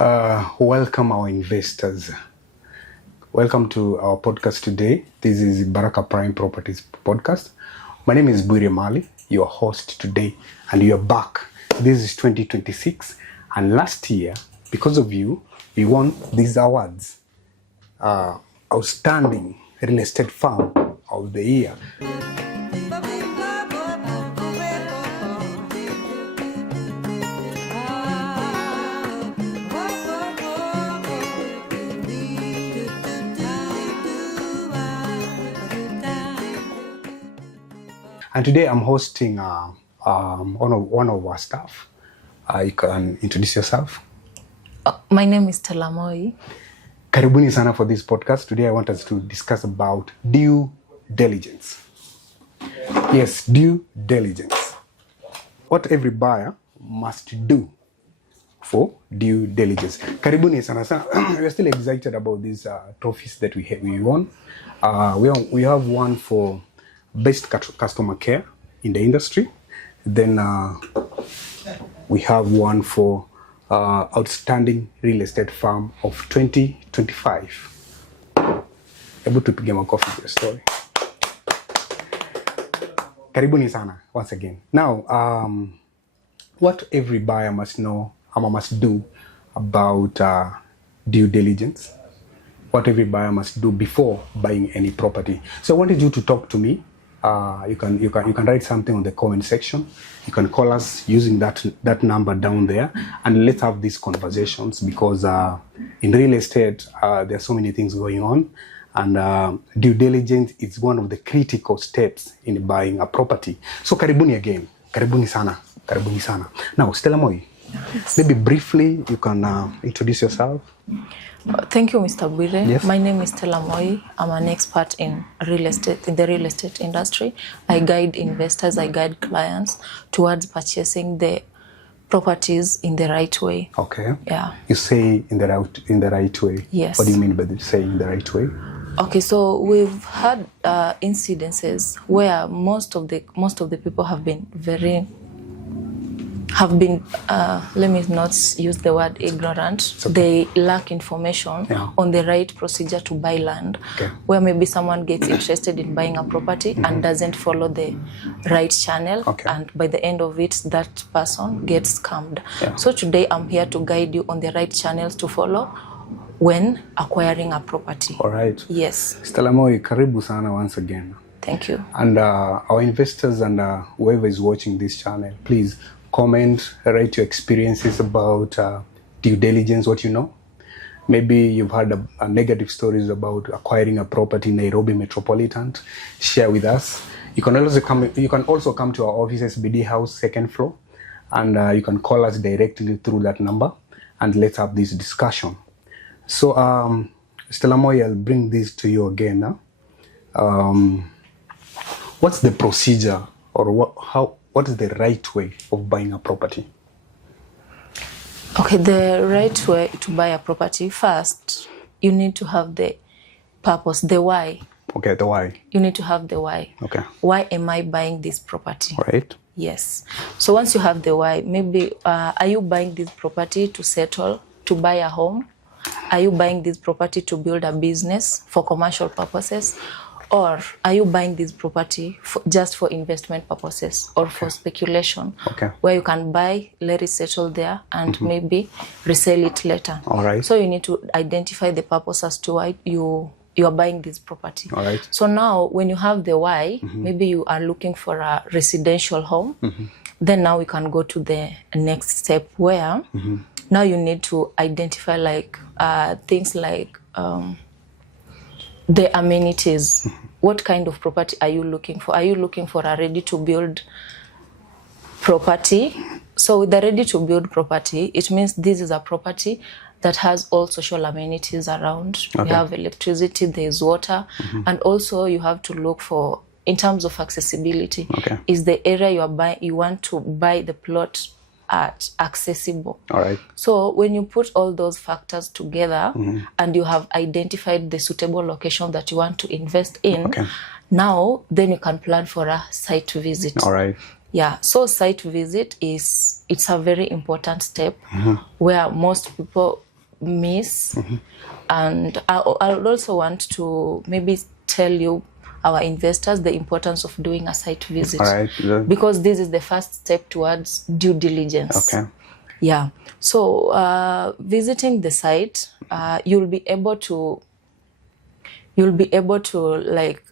Welcome our investors. Welcome to our podcast today. This is Baraka Prime Podcast. My name is Bure Mali, your host today, and you're back. This is 2026, and last year, because of you, we won these awards. Outstanding Real Estate Firm of the Year. And today I'm hosting one of our staff. You can introduce yourself. My name is Stella Moi. Karibuni sana for this podcast. Today I want us to discuss about due diligence. Yes, due diligence. What every buyer must do for due diligence. Karibuni sana sana. We are still excited about these trophies that we won. We have one for best customer care in the industry. Then we have one for outstanding real estate firm of 2025. Able to give a coffee for the story. Karibuni sana once again. Now, what every buyer must know, must do about due diligence. What every buyer must do before buying any property. So I wanted you to talk to me. You can write something on the comment section. You can call us using that number down there, and let's have these conversations, because in real estate there are so many things going on, and due diligence is one of the critical steps in buying a property. So karibuni again, karibuni sana. Now Stella Moi, maybe briefly you can introduce yourself. Thank you, Mr. Bure. Yes. My name is Stella Moi. I'm an expert in real estate, in the real estate industry. I guide investors, I guide clients towards purchasing the properties in the right way. Okay. Yeah. You say in the right way. Yes. What do you mean by saying in the right way? Okay, so we've had incidences where most of the people have been let me not use the word ignorant. Okay. They lack information on the right procedure to buy land. Okay. Where maybe someone gets interested in buying a property and doesn't follow the right channel. Okay. And by the end of it, that person gets scammed. Yeah. So today I'm here to guide you on the right channels to follow when acquiring a property. All right. Yes. Stella Moi, karibu sana once again. Thank you. And our investors and whoever is watching this channel, please comment, write your experiences about due diligence, what you know. Maybe you've had a negative stories about acquiring a property in Nairobi Metropolitan. Share with us. You can also come to our offices, BD House, second floor, and you can call us directly through that number, and let's have this discussion. So, Stella Moi, I'll bring this to you again now. What's the procedure, or what is the right way of buying a property? Okay, the right way to buy a property, first, you need to have the purpose, the why. Okay, the why. You need to have the why. Okay. Why am I buying this property? Right. Yes. So once you have the why, maybe are you buying this property to settle, to buy a home? Are you buying this property to build a business for commercial purposes? Or are you buying this property just for investment purposes or for speculation? Okay. Where you can buy, let it settle there, and maybe resell it later. All right. So you need to identify the purpose as to why you are buying this property. All right. So now when you have the why, maybe you are looking for a residential home, then now we can go to the next step where now you need to identify things like the amenities. What kind of property are you looking for? Are you looking for a ready-to-build property? So with the ready-to-build property, it means this is a property that has all social amenities around. Okay. You have electricity, there's water, and also you have to look for, in terms of accessibility, is the area you want to buy the plot at accessible. All right. So when you put all those factors together and you have identified the suitable location that you want to invest in, now then you can plan for a site visit. All right. Yeah, so site visit it's a very important step where most people miss. And I would also want to maybe tell you, our investors, the importance of doing a site visit. All right. Yeah. Because this is the first step towards due diligence. Okay. Yeah. So visiting the site, you'll be able to like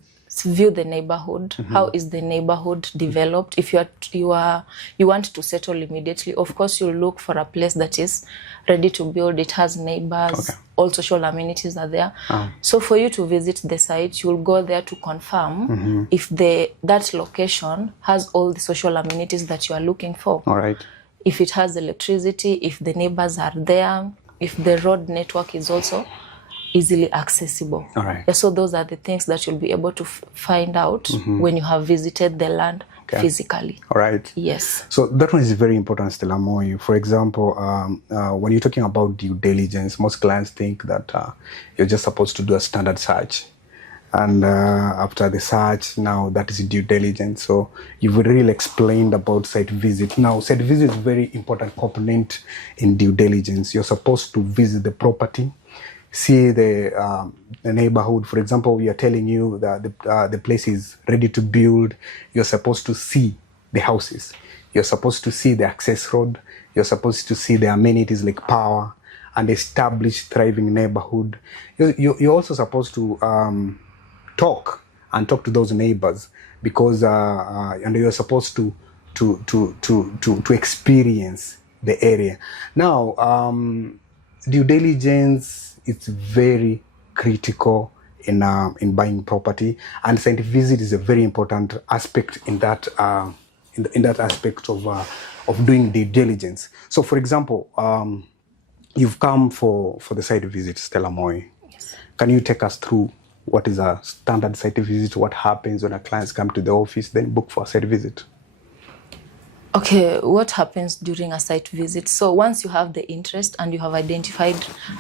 view the neighborhood. How is the neighborhood developed? If you want to settle immediately, of course you'll look for a place that is ready to build. It has neighbors. Okay. All social amenities are there. So for you to visit the site, you'll go there to confirm if that location has all the social amenities that you are looking for. All right. If it has electricity, if the neighbors are there, if the road network is also easily accessible. All right. Yeah, so those are the things that you'll be able to find out when you have visited the land physically. All right. Yes. So that one is very important, Stella Moy. For example, when you're talking about due diligence, most clients think that you're just supposed to do a standard search. And after the search, now that is due diligence. So you've really explained about site visit. Now, site visit is a very important component in due diligence. You're supposed to visit the property, see the neighborhood. For example, we are telling you that the place is ready to build. You're supposed to see the houses. You're supposed to see the access road. You're supposed to see the amenities like power and establish thriving neighborhood. You're also supposed to talk to those neighbors, because and you're supposed to experience the area. Now, due diligence, it's very critical in buying property, and site visit is a very important aspect in that in that aspect of doing due diligence. So, for example, you've come for the site visit, Stella Moy. Yes. Can you take us through what is a standard site visit? What happens when our clients come to the office, then book for a site visit? Okay, what happens during a site visit? So once you have the interest and you have identified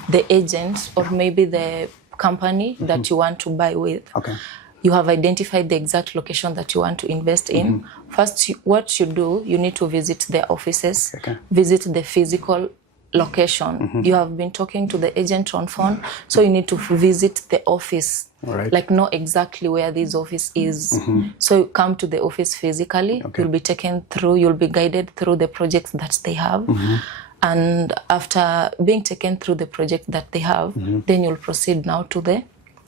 the agent or maybe the company that you want to buy with, you have identified the exact location that you want to invest in. First, what you do, you need to visit their offices, visit the physical location. You have been talking to the agent on phone, so you need to visit the office. Like know exactly where this office is. So you come to the office physically, you'll be taken through, you'll be guided through the projects that they have. And after being taken through the project that they have, then you'll proceed now to the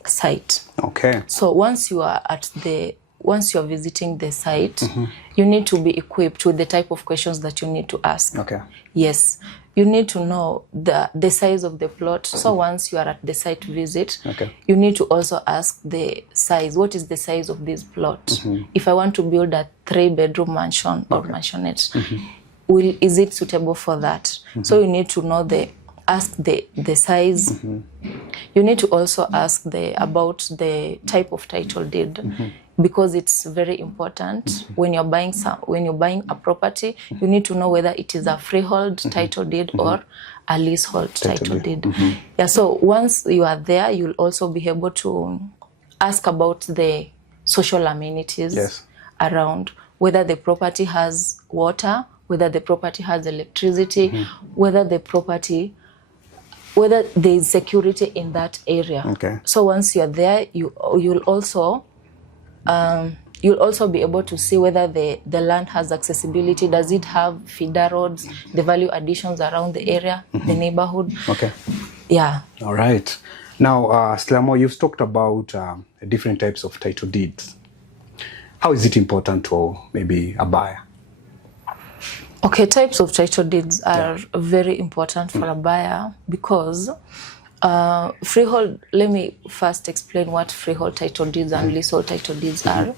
site. Okay. So once you're visiting the site, you need to be equipped with the type of questions that you need to ask. Okay. Yes. You need to know the size of the plot. So once you are at the site visit, you need to also ask the size. What is the size of this plot? If I want to build a 3-bedroom mansion or mansionette, is it suitable for that? So you need to know ask the size. You need to also ask about the type of title deed. Because it's very important when you're buying a property, you need to know whether it is a freehold title deed or a leasehold title deed. Yeah, so once you are there, you'll also be able to ask about the social amenities around, whether the property has water, whether the property has electricity, whether there is security in that area. So once you're there, you'll also be able to see whether the land has accessibility. Does it have feeder roads, the value additions around the area, the neighborhood? Yeah. All right. Now, Stella Moy, you've talked about different types of title deeds. How is it important to maybe a buyer? Okay, types of title deeds are very important for a buyer because freehold, let me first explain what freehold title deeds and leasehold title deeds are.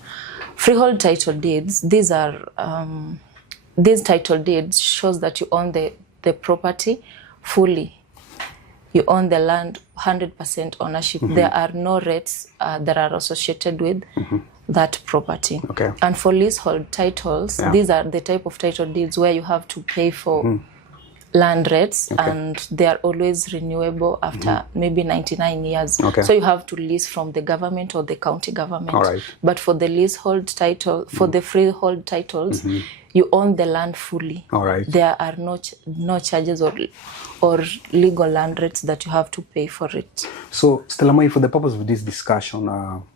Freehold title deeds, these title deeds shows that you own the property fully. You own the land, 100% ownership. There are no rates that are associated with that property. And for leasehold titles, these are the type of title deeds where you have to pay for land rates, and they are always renewable after maybe 99 years. So you have to lease from the government or the county government. But for the leasehold title, for the freehold titles, you own the land fully. There are no charges or legal land rates that you have to pay for it. So, Stella Mai, for the purpose of this discussion,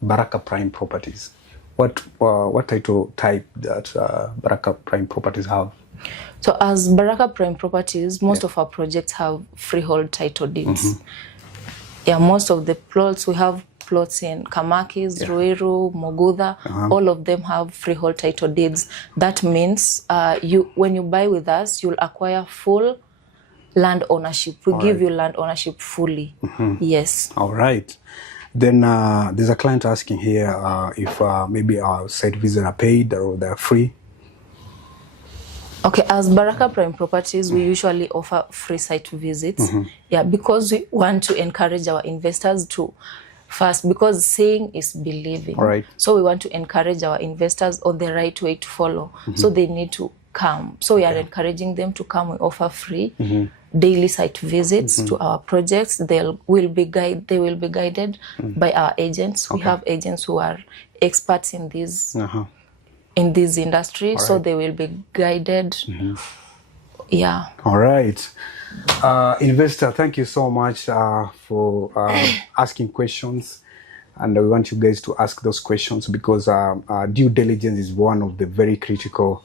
Baraka Prime Properties, what title type that Baraka Prime Properties have? So as Baraka Prime Properties, most of our projects have freehold title deeds. Most of the plots, we have plots in Kamakis, Ruiru, Mogudha, all of them have freehold title deeds. That means when you buy with us, you'll acquire full land ownership. We give you land ownership fully. Yes. All right. Then there's a client asking here if maybe our site visits are paid or they're free. Okay, as Baraka Prime Properties, we usually offer free site visits. Because we want to encourage our investors to first, because seeing is believing. So we want to encourage our investors on the right way to follow. So they need to come. So we are encouraging them to come. We offer free daily site visits to our projects. They will be guided by our agents. We have agents who are experts in these in this industry, so they will be guided. All right. Investor, thank you so much for asking questions, and we want you guys to ask those questions because due diligence is one of the very critical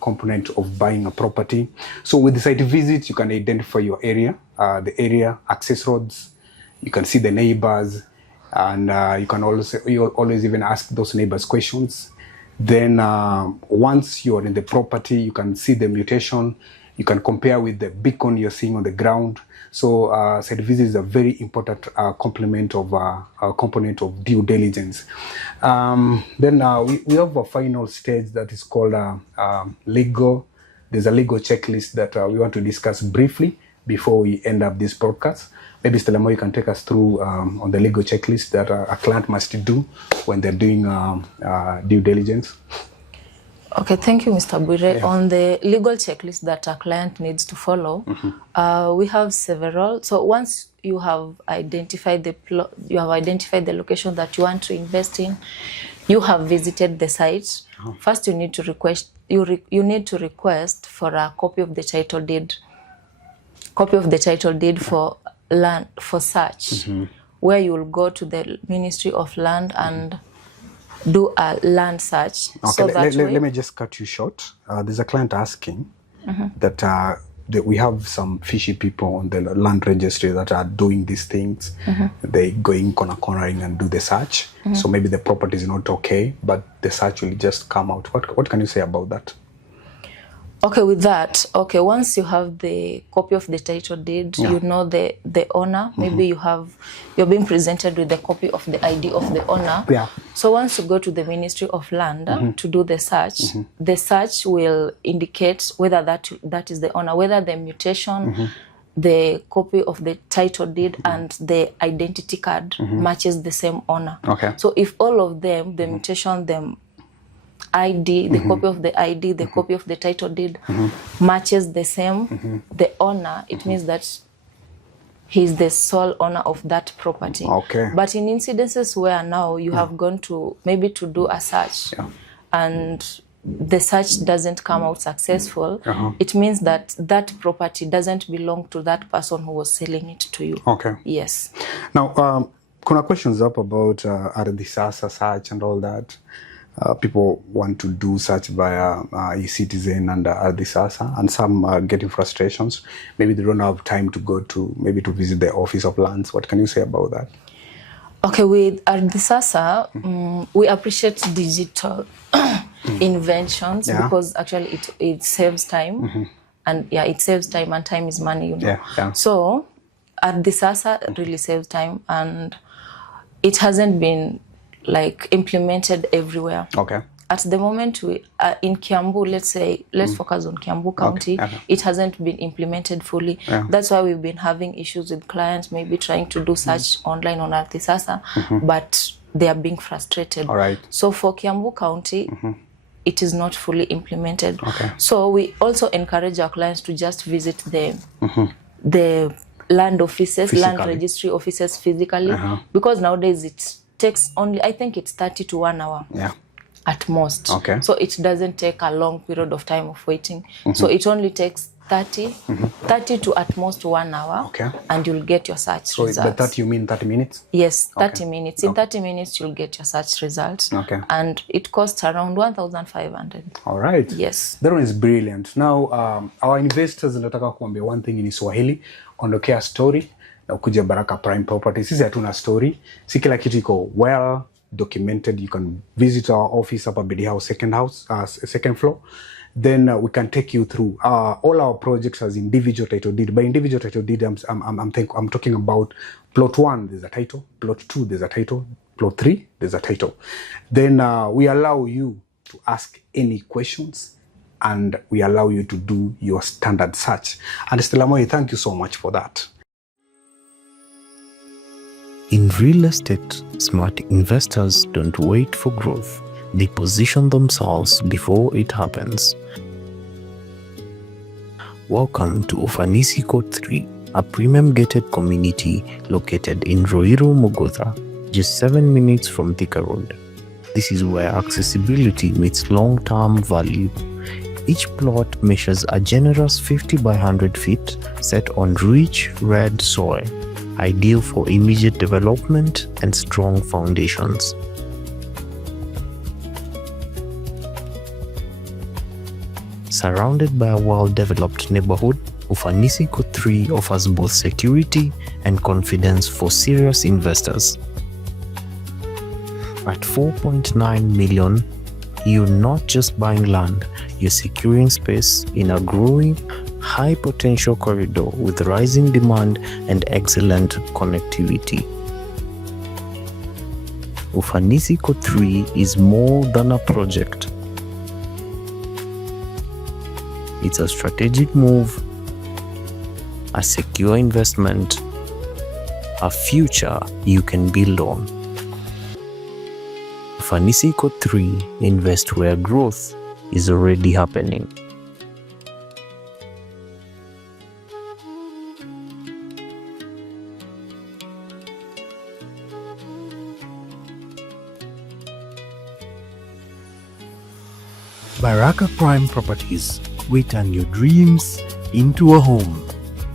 component of buying a property. So with the site visits, you can identify your area, the area, access roads, you can see the neighbors, and you always even ask those neighbors questions. Then once you're in the property, you can see the mutation. You can compare with the beacon you're seeing on the ground. So site visit is a very important component of due diligence. Then we have a final stage that is called legal. There's a legal checklist that we want to discuss briefly before we end up this podcast. Maybe Stella Mai, you can take us through on the legal checklist that a client must do when they're doing due diligence. Okay, thank you, Mr. Bwire. On the legal checklist that a client needs to follow, we have several. So once you have identified the location that you want to invest in, you have visited the site. First, you need to request for a copy of the title deed. For land for search, where you will go to the Ministry of Land and do a land search. Okay, let me just cut you short. There's a client asking that we have some fishy people on the land registry that are doing these things. They going cornering and do the search. So maybe the property is not okay, but the search will just come out. What can you say about that? Okay, with that, once you have the copy of the title deed, you know the owner. Maybe you're being presented with the copy of the ID of the owner. So once you go to the Ministry of Land to do the search will indicate whether that is the owner, whether the mutation, the copy of the title deed and the identity card matches the same owner. So if all of them, the mutation, the ID, the copy of the ID, the copy of the title deed matches the same, the owner, it means that he's the sole owner of that property. But in incidences where now you have gone to maybe to do a search and the search doesn't come out successful, it means that that property doesn't belong to that person who was selling it to you. Yes. Now, kuna questions up about Ardhisasa search and all that. People want to do search via eCitizen and Ardhisasa, and some are getting frustrations. Maybe they don't have time to go to visit the Office of Lands. What can you say about that? Okay, with Ardhisasa, we appreciate digital inventions because actually it saves time, and it saves time, and time is money, So Ardhisasa really saves time, and it hasn't been implemented everywhere. At the moment, we in Kiambu, let's focus on Kiambu County. It hasn't been implemented fully. That's why we've been having issues with clients, maybe trying to do search online on Ardhisasa, but they are being frustrated. So for Kiambu County, it is not fully implemented. Okay. So we also encourage our clients to just visit the land offices, land registry offices physically, because nowadays it takes only, I think it's 30 to 1 hour. Yeah. At most. Okay. So it doesn't take a long period of time of waiting. So it only takes 30 to at most 1 hour. Okay. And you'll get your search So results. by that you mean 30 minutes? Yes, 30 minutes. In 30 minutes, you'll get your search results. Okay. And it costs around 1,500. All right. Yes. That one is brilliant. Now, our investors nataka kuambia one thing in Swahili, ondokea story, na ukuja Baraka Prime Properties. Sisi hatuna story. Si kila kitu iko well documented. You can visit our office up at Bedi House, second floor. Then we can take you through all our projects as individual title deed. By individual title deed, I'm talking about plot 1, there's a title. Plot 2, there's a title. Plot 3, there's a title. Then we allow you to ask any questions, and we allow you to do your standard search. And Stella Moi, thank you so much for that. In real estate, smart investors don't wait for growth. They position themselves before it happens. Welcome to Ufanisi Code 3, a premium gated community located in Ruiru, Mogotha, just 7 minutes from Thika Road. This is where accessibility meets long-term value. Each plot measures a generous 50 by 100 feet set on rich red soil, ideal for immediate development and strong foundations. Surrounded by a well-developed neighborhood, Ufanisi Code 3 offers both security and confidence for serious investors. At 4.9 million, you're not just buying land, you're securing space in a growing, high-potential corridor with rising demand and excellent connectivity. Ufanisi Code 3 is more than a project. It's a strategic move, a secure investment, a future you can build on. Ufanisi Code 3, invest where growth is already happening. Baraka Prime Properties. We turn your dreams into a home.